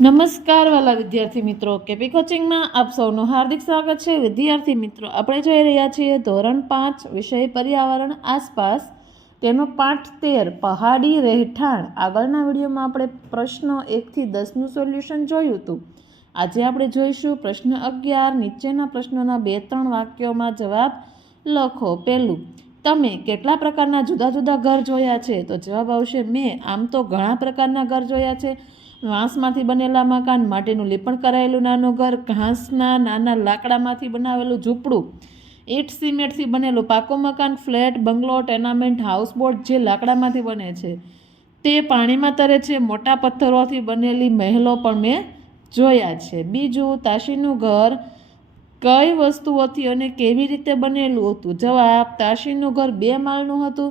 નમસ્કાર વાલા વિદ્યાર્થી મિત્રો, કેપી કોચિંગમાં આપ સૌનું હાર્દિક સ્વાગત છે। વિદ્યાર્થી મિત્રો, આપણે જોઈ રહ્યા છીએ ધોરણ 5 વિષય પર્યાવરણ આસપાસ, તેનો પાઠ 13 પહાડી રહેઠાણ। આગળના વિડીયોમાં આપણે પ્રશ્નો 1 થી 10નું સોલ્યુશન જોયું હતું। આજે આપણે જોઈશું પ્રશ્ન 11। નીચેના પ્રશ્નોના 2-3 વાક્યોમાં જવાબ લખો। પહેલું, તમે કેટલા પ્રકારના જુદા જુદા ઘર જોયા છે? તો જવાબ આવશે મેં આમ તો ઘણા પ્રકારના ઘર જોયા છે। વાંસમાંથી બનેલા મકાન, માટીનું લીપણ કરાયેલું નાનું ઘર, ઘાસના નાના લાકડામાંથી બનાવેલું ઝૂંપડું, ઈંટ સિમેન્ટથી બનેલું પાકું મકાન, ફ્લેટ, બંગલો, ટેનામેન્ટ, હાઉસબોટ જે લાકડામાંથી બને છે તે પાણીમાં તરે છે, મોટા પથ્થરોથી બનેલી મહેલો પણ મેં જોયા છે। બીજું, તાશીનું ઘર કઈ વસ્તુઓથી અને કેવી રીતે બનેલું હતું? જવાબ, તાશીનું ઘર 2 માળનું હતું।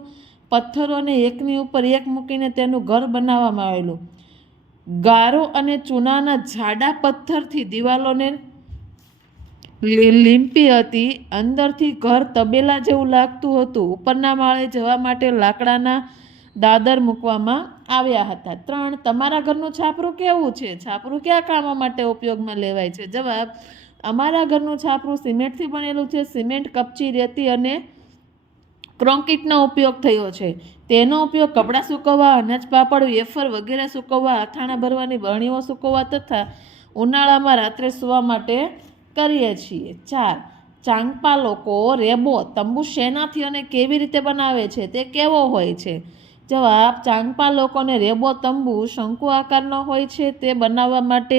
પથ્થરોને એકની ઉપર એક મૂકીને તેનું ઘર બનાવવામાં આવેલું। ગારો અને ચૂનાના જાડા પથ્થરથી દિવાલોને લીંપી હતી। અંદરથી ઘર તબેલા જેવું લાગતું હતું। ઉપરના માળે જવા માટે લાકડાના દાદર મૂકવામાં આવ્યા હતા। 3, તમારા ઘરનું છાપરું કેવું છે? છાપરું કયા કામો માટે ઉપયોગમાં લેવાય છે? જવાબ, અમારા ઘરનું છાપરું સિમેન્ટથી બનેલું છે। સિમેન્ટ, કપચી, રેતી અને કોન્ક્રીટનો ઉપયોગ થયો છે। તેનો ઉપયોગ કપડાં સૂકવવા, અનાજ, પાપડ, વેફર વગેરે સૂકવવા, અથાણા ભરવાની બરણીઓ સૂકવવા તથા ઉનાળામાં રાત્રે સૂવા માટે કરીએ છીએ। 4, ચાંગપા લોકો રેબો તંબુ શેનાથી અને કેવી રીતે બનાવે છે? તે કેવો હોય છે? જવાબ, ચાંગપા લોકોને રેબો તંબુ શંકુ આકારનો હોય છે। તે બનાવવા માટે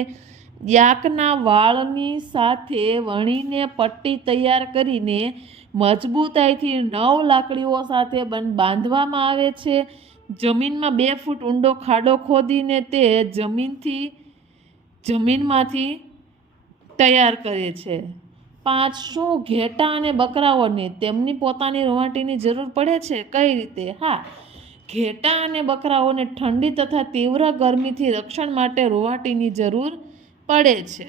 યાકના વાળની સાથે વણીને પટ્ટી તૈયાર કરીને મજબૂતાઈથી 9 લાકડીઓ સાથે બાંધવામાં આવે છે। જમીનમાં 2 ફૂટ ઊંડો ખાડો ખોદીને તે જમીનમાંથી તૈયાર કરે છે। 5, શું ઘેટાં અને બકરાઓને તેમની પોતાની રૂંવાટીની જરૂર પડે છે? કઈ રીતે? હા, ઘેટાં અને બકરાઓને ઠંડી તથા તીવ્ર ગરમીથી રક્ષણ માટે રૂંવાટીની જરૂર પડે છે।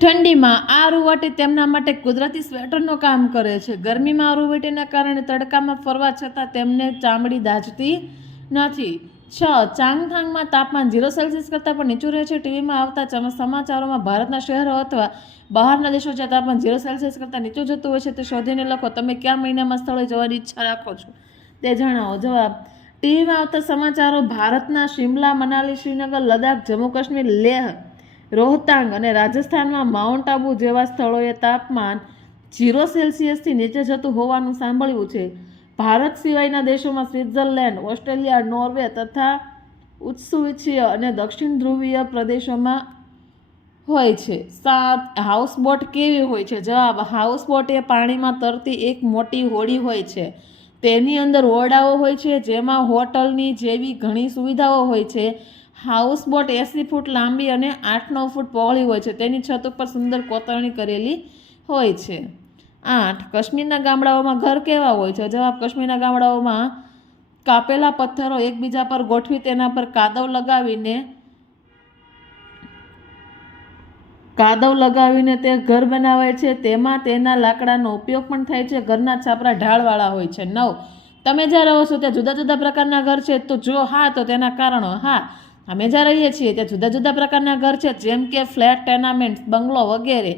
ઠંડીમાં આ રૂંવાટી તેમના માટે કુદરતી સ્વેટરનું કામ કરે છે। ગરમીમાં આ રૂંવાટીના કારણે તડકામાં ફરવા છતાં તેમને ચામડી દાઝતી નથી। 6, ચાંગથાંગમાં તાપમાન 0 સેલ્સિયસ કરતાં પણ નીચું રહે છે। ટીવીમાં આવતા સમાચારોમાં ભારતના શહેરો અથવા બહારના દેશો જ્યાં તાપમાન 0 સેલ્સિયસ કરતાં નીચું જતું હોય છે તે શોધીને લખો। તમે કયા મહિનામાં સ્થળે જવાની ઈચ્છા રાખો છો તે જણાવો। જવાબ, ટીવીમાં આવતા સમાચારો ભારતના શિમલા, મનાલી, શ્રીનગર, લદ્દાખ, જમ્મુ કાશ્મીર, લેહ, રોહતાંગ અને રાજસ્થાનમાં માઉન્ટ આબુ જેવા સ્થળોએ તાપમાન 0 સેલ્સિયસથી નીચે જતું હોવાનું સાંભળ્યું છે। ભારત સિવાયના દેશોમાં સ્વિટ્ઝરલેન્ડ, ઓસ્ટ્રેલિયા, નોર્વે તથા ઉત્તરીય અને દક્ષિણ ધ્રુવીય પ્રદેશોમાં હોય છે। 7, હાઉસબોટ કેવી હોય છે? જવાબ, હાઉસબોટ એ પાણીમાં તરતી એક મોટી હોડી હોય છે। તેની અંદર ઓરડાઓ હોય છે જેમાં હોટલની જેવી ઘણી સુવિધાઓ હોય છે। હાઉસબોટ 80 ફૂટ લાંબી અને 8-9 ફૂટ પહોળી હોય છે। તેની છત ઉપર સુંદર કોતરણી કરેલી હોય છે। 8, કાશ્મીરના ગામડાઓમાં ઘર કેવા હોય છે? જવાબ, કાશ્મીરના ગામડાઓમાં કાપેલા પથ્થરો એકબીજા પર ગોઠવી તેના પર કાદવ લગાવીને તે ઘર બનાવાય છે। તેમાં તેના લાકડાનો ઉપયોગ પણ થાય છે। ઘરના છાપરા ઢાળવાળા હોય છે। 9, તમે જ્યાં રહો છો ત્યાં જુદા જુદા પ્રકારના ઘર છે? તો જો હા તો તેના કારણો। હા, અમે જ્યાં રહીએ છીએ ત્યાં જુદા જુદા પ્રકારના ઘર છે, જેમ કે ફ્લેટ, ટેનામેન્ટ, બંગલો વગેરે।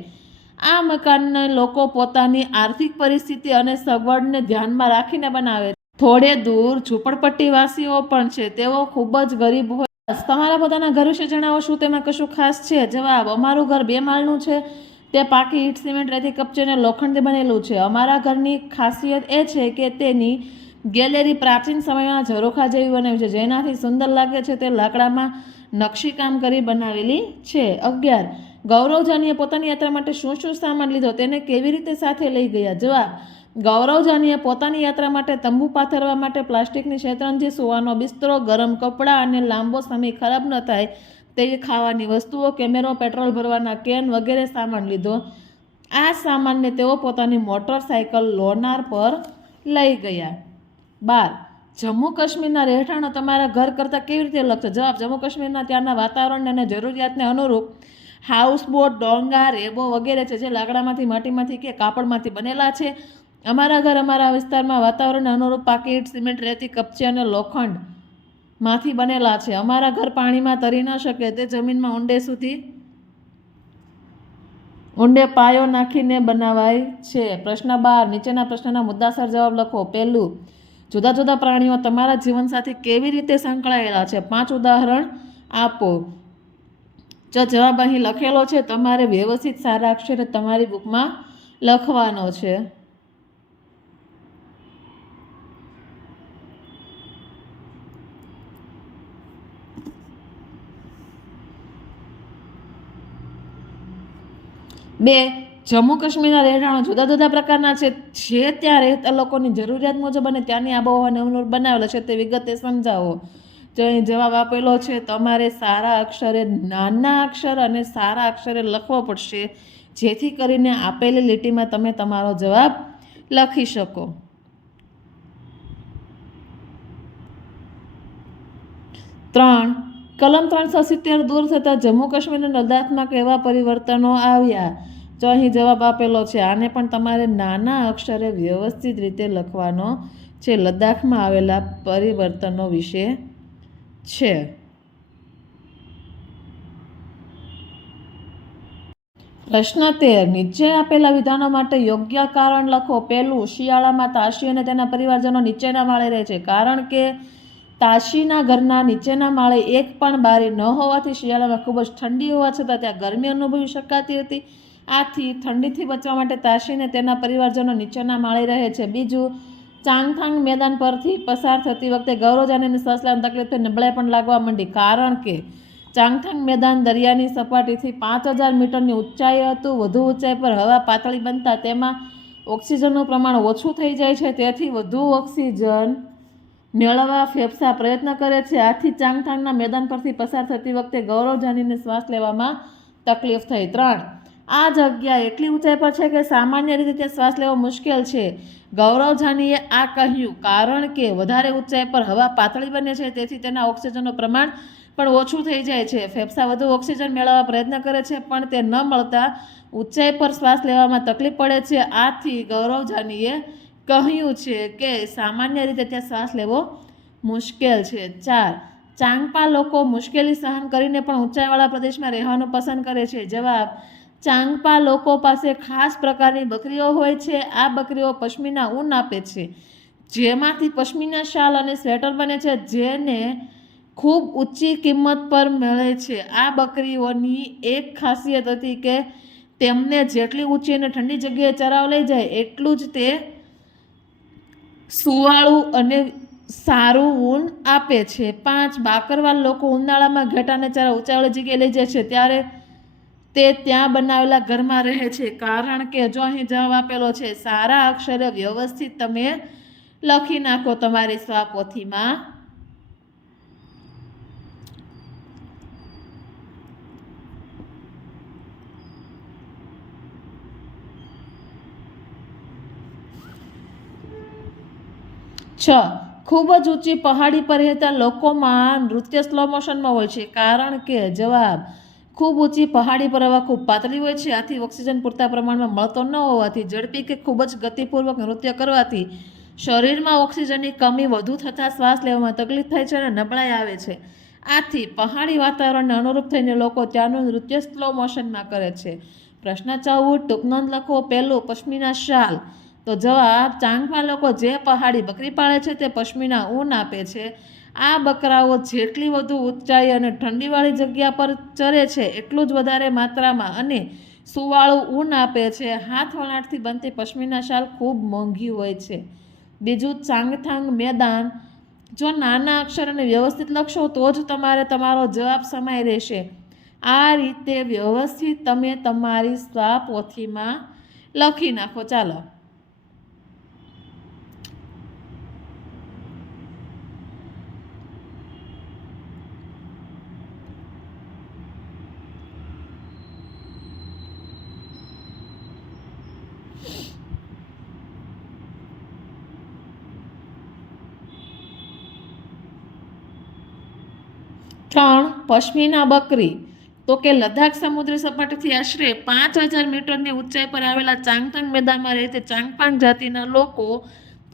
આ મકાનને લોકો પોતાની આર્થિક પરિસ્થિતિ અને સગવડને ધ્યાનમાં રાખીને બનાવે છે। થોડે દૂર ઝૂંપડપટ્ટીવાસીઓ પણ છે, તેઓ ખૂબ જ ગરીબ હોય। તમારા પોતાના ઘર વિશે જણાવો, શું તેમાં કશું ખાસ છે? જવાબ, અમારું ઘર 2 માળનું છે। તે પાકી ઈંટ, સિમેન્ટ, રેતી, કપચી અને લોખંડથી બનેલું છે। અમારા ઘરની ખાસિયત એ છે કે તેની ગેલેરી પ્રાચીન સમયના ઝરોખા જેવી બનાવી છે, જેનાથી સુંદર લાગે છે। તે લાકડામાં નકશીકામ કરી બનાવેલી છે। 11, ગૌરવ જાનીએ પોતાની યાત્રા માટે શું શું સામાન લીધો? તેને કેવી રીતે સાથે લઈ ગયા? જવાબ, ગૌરવ જાનીએ પોતાની યાત્રા માટે તંબુ પાથરવા માટે પ્લાસ્ટિકની શેતરંજી, સૂવાનો બિસ્તરો, ગરમ કપડાં અને લાંબો સમય ખરાબ ન થાય તેવી ખાવાની વસ્તુઓ, કેમેરો, પેટ્રોલ ભરવાના કેન વગેરે સામાન લીધો। આ સામાનને તેઓ પોતાની મોટરસાયકલ લોનાર પર લઈ ગયા। 12, જમ્મુ કાશ્મીરના રહેઠાણો તમારા ઘર કરતાં કેવી રીતે અલગ છે? જવાબ, જમ્મુ કાશ્મીરના ત્યાંના વાતાવરણ અને જરૂરિયાતને અનુરૂપ હાઉસબોટ, ડોંગા, રેબો વગેરે છે જે લાકડામાંથી, માટીમાંથી કે કાપડમાંથી બનેલા છે। અમારા ઘર અમારા વિસ્તારમાં વાતાવરણને અનુરૂપ પાકી ઈંટ, સિમેન્ટ, રેતી, કપચી અને લોખંડ માંથી બનેલા છે. અમારા ઘર પાણીમાં તરી ન શકે તે જમીનમાં ઊંડે પાયો નાખીને બનાવાય છે. પ્રશ્ન 12 નીચેના પ્રશ્નના મુદ્દાસર જવાબ લખો. પહેલું, જુદા જુદા પ્રાણીઓ તમારા જીવન સાથે કેવી રીતે સંકળાયેલા છે? 5 ઉદાહરણ આપો. જો જવાબ અહીં લખેલો છે, તમારે વ્યવસ્થિત સારા અક્ષરે તમારી બુકમાં લખવાનો છે. બે, જમ્મુ કાશ્મીરના રહેઠાણો જુદા જુદા પ્રકારના છે જે ત્યાં રહેતા લોકોની જરૂરિયાત મુજબ અને ત્યાંની આબોહવાને અનુરૂપ બનાવેલા છે તે વિગતે સમજાવો. જો અહીં જવાબ આપેલો છે, તમારે સારા અક્ષરે નાના અક્ષર અને સારા અક્ષરે લખવો પડશે, જેથી કરીને આપેલી લીટીમાં તમે તમારો જવાબ લખી શકો. 3, કલમ 370 દૂર થતાં જમ્મુ કાશ્મીર અને લદ્દાખમાં કેવા પરિવર્તનો આવ્યા? જો અહીં જવાબ આપેલો છે, આને પણ તમારે નાના અક્ષરે વ્યવસ્થિત રીતે લખવાનો છે. લદ્દાખમાં આવેલા પરિવર્તનો વિશે છે. પ્રશ્ન 13 નીચે આપેલા વિધાનો માટે યોગ્ય કારણ લખો. પહેલું, શિયાળામાં તાશી અને તેના પરિવારજનો નીચેના માળે રહે છે, કારણ કે તાશીના ઘરના નીચેના માળે એક પણ બારી ન હોવાથી શિયાળામાં ખૂબ જ ઠંડી હોવા છતાં ત્યાં ગરમી અનુભવી શકાતી હતી. આથી ઠંડીથી બચવા માટે તાશીને તેના પરિવારજનો નીચેના માળે રહે છે. બીજું, ચાંગથાંગ મેદાન પરથી પસાર થતી વખતે ગૌરવજાનીને શ્વાસ લેવાની તકલીફ થઈ નબળાઈ પણ લાગવા માંડી, કારણ કે ચાંગથાંગ મેદાન દરિયાની સપાટીથી 5000 મીટરની ઊંચાઈ હતું. વધુ ઊંચાઈ પર હવા પાતળી બનતા તેમાં ઓક્સિજનનું પ્રમાણ ઓછું થઈ જાય છે, તેથી વધુ ઓક્સિજન મેળવવા ફેફસા પ્રયત્ન કરે છે. આથી ચાંગથાંગના મેદાન પરથી પસાર થતી વખતે ગૌરવજાનીને શ્વાસ લેવામાં તકલીફ થઈ. 3, આ જગ્યા એટલી ઊંચાઈ પર છે કે સામાન્ય રીતે ત્યાં શ્વાસ લેવો મુશ્કેલ છે. ગૌરવજાનીએ આ કહ્યું કારણ કે વધારે ઊંચાઈ પર હવા પાતળી બને છે, તેથી તેના ઓક્સિજનનું પ્રમાણ પણ ઓછું થઈ જાય છે. ફેફસા વધુ ઓક્સિજન મેળવવા પ્રયત્ન કરે છે, પણ તે ન મળતા ઊંચાઈ પર શ્વાસ લેવામાં તકલીફ પડે છે. આથી ગૌરવજાનીએ કહ્યું છે કે સામાન્ય રીતે ત્યાં શ્વાસ લેવો મુશ્કેલ છે. 4, ચાંગપા લોકો મુશ્કેલી સહન કરીને પણ ઊંચાઈવાળા પ્રદેશમાં રહેવાનું પસંદ કરે છે. જવાબ, ચાંગપા લોકો પાસે ખાસ પ્રકારની બકરીઓ હોય છે. આ બકરીઓ પશ્મિના ઊન આપે છે, જેમાંથી પશ્મિના શાલ અને સ્વેટર બને છે, જેને ખૂબ ઊંચી કિંમત પર મળે છે. આ બકરીઓની એક ખાસિયત હતી કે તેમને જેટલી ઊંચી અને ઠંડી જગ્યાએ ચરાવ લઈ જાય એટલું જ તે સુવાળું અને સારું ઊન આપે છે. 5, બાકરવાલ લોકો ઉનાળામાં ઘેટાને ચરાવ ઊંચાઈવાળી જગ્યાએ લઈ જાય છે, ત્યારે તે ત્યાં બનાવેલા ઘરમાં રહે છે, કારણ કે જો અહીં જવાબ આપેલો છે, સારા અક્ષરે વ્યવસ્થિત તમે લખી નાખો તમારી સ્વાપોથીમાં. ખૂબ જ ઊંચી પહાડી પર રહેતા લોકોમાં નૃત્ય સ્લો મોશનમાં હોય છે, કારણ કે જવાબ, ખૂબ ઊંચી પહાડી પર હવા ખૂબ પાતળી હોય છે. આથી ઓક્સિજન પૂરતા પ્રમાણમાં મળતો ન હોવાથી ઝડપી કે ખૂબ જ ગતિપૂર્વક નૃત્ય કરવાથી શરીરમાં ઓક્સિજનની કમી વધુ થતાં શ્વાસ લેવામાં તકલીફ થાય છે અને નબળાઈ આવે છે. આથી પહાડી વાતાવરણને અનુરૂપ થઈને લોકો ત્યાંનું નૃત્ય સ્લો મોશનમાં કરે છે. પ્રશ્ન 14 ટૂંક નોંધ લખો. પહેલું, પશ્મિના શાલ. તો જવાબ, ચાંગપા લોકો જે પહાડી બકરી પાળે છે તે પશ્મિના ઊન આપે છે. આ બકરાઓ જેટલી વધુ ઊંચાઈ અને ઠંડીવાળી જગ્યા પર ચરે છે એટલું જ વધારે માત્રામાં અને સુવાળું ઊન આપે છે. હાથ વણાટથી બનતી પશ્મિના શાલ ખૂબ મોંઘી હોય છે. બીજું, ચાંગથાંગ મેદાન. જો નાના અક્ષર અને વ્યવસ્થિત લખશો તો જ તમારે તમારો જવાબ સમાઈ રહેશે. આ રીતે વ્યવસ્થિત તમે તમારી સ્વાપોથીમાં લખી નાખો. ચાલો. પશ્મિના બકરી. તો કે લદ્દાખ સમુદ્રી સપાટીથી આશરે 5000 મીટરની ઊંચાઈ પર આવેલા ચાંગથાંગ મેદાનમાં રહેતી ચાંગપાંગ જાતિના લોકો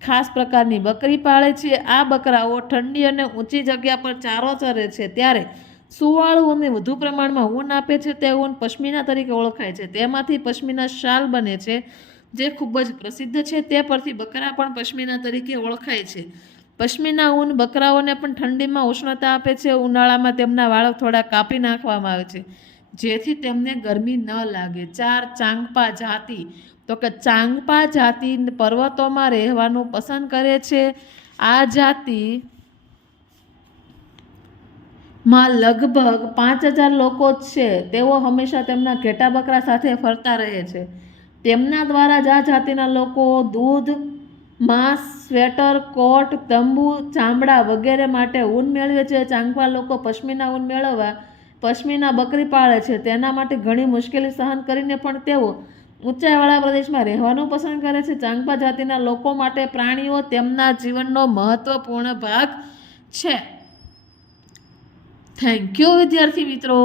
ખાસ પ્રકારની બકરી પાળે છે. આ બકરાઓ ઠંડી અને ઊંચી જગ્યા પર ચારો ચરે છે ત્યારે સુવાળું અને વધુ પ્રમાણમાં ઊન આપે છે. તે ઊન પશ્મિના તરીકે ઓળખાય છે. તેમાંથી પશ્મિના શાલ બને છે જે ખૂબ જ પ્રસિદ્ધ છે. તે પરથી બકરા પણ પશ્મિના તરીકે ઓળખાય છે. પશ્મિના ઊન બકરાઓને પણ ઠંડીમાં ઉષ્ણતા આપે છે. ઉનાળામાં તેમના વાળ થોડા કાપી નાખવામાં આવે છે જેથી તેમને ગરમી ન લાગે. 4 ચાંગપા જાતિ. તો કે ચાંગપા જાતિ પર્વતોમાં રહેવાનું પસંદ કરે છે. આ જાતિ માં લગભગ 5000 લોકો છે. તેઓ હંમેશા તેમના ઘેટા બકરા સાથે ફરતા રહે છે. તેમના દ્વારા જ આ જાતિના લોકો દૂધ, માંસ, સ્વેટર, કોટ, તંબુ, ચામડા વગેરે માટે ઊન મેળવે છે. ચાંગપા લોકો પશ્મિના ઊન મેળવવા પશ્મિના બકરી પાળે છે. તેના માટે ઘણી મુશ્કેલી સહન કરીને પણ તેઓ ઊંચાઈવાળા પ્રદેશમાં રહેવાનું પસંદ કરે છે. ચાંગપા જાતિના લોકો માટે પ્રાણીઓ તેમના જીવનનો મહત્વપૂર્ણ ભાગ છે. થેન્ક યુ વિદ્યાર્થી મિત્રો.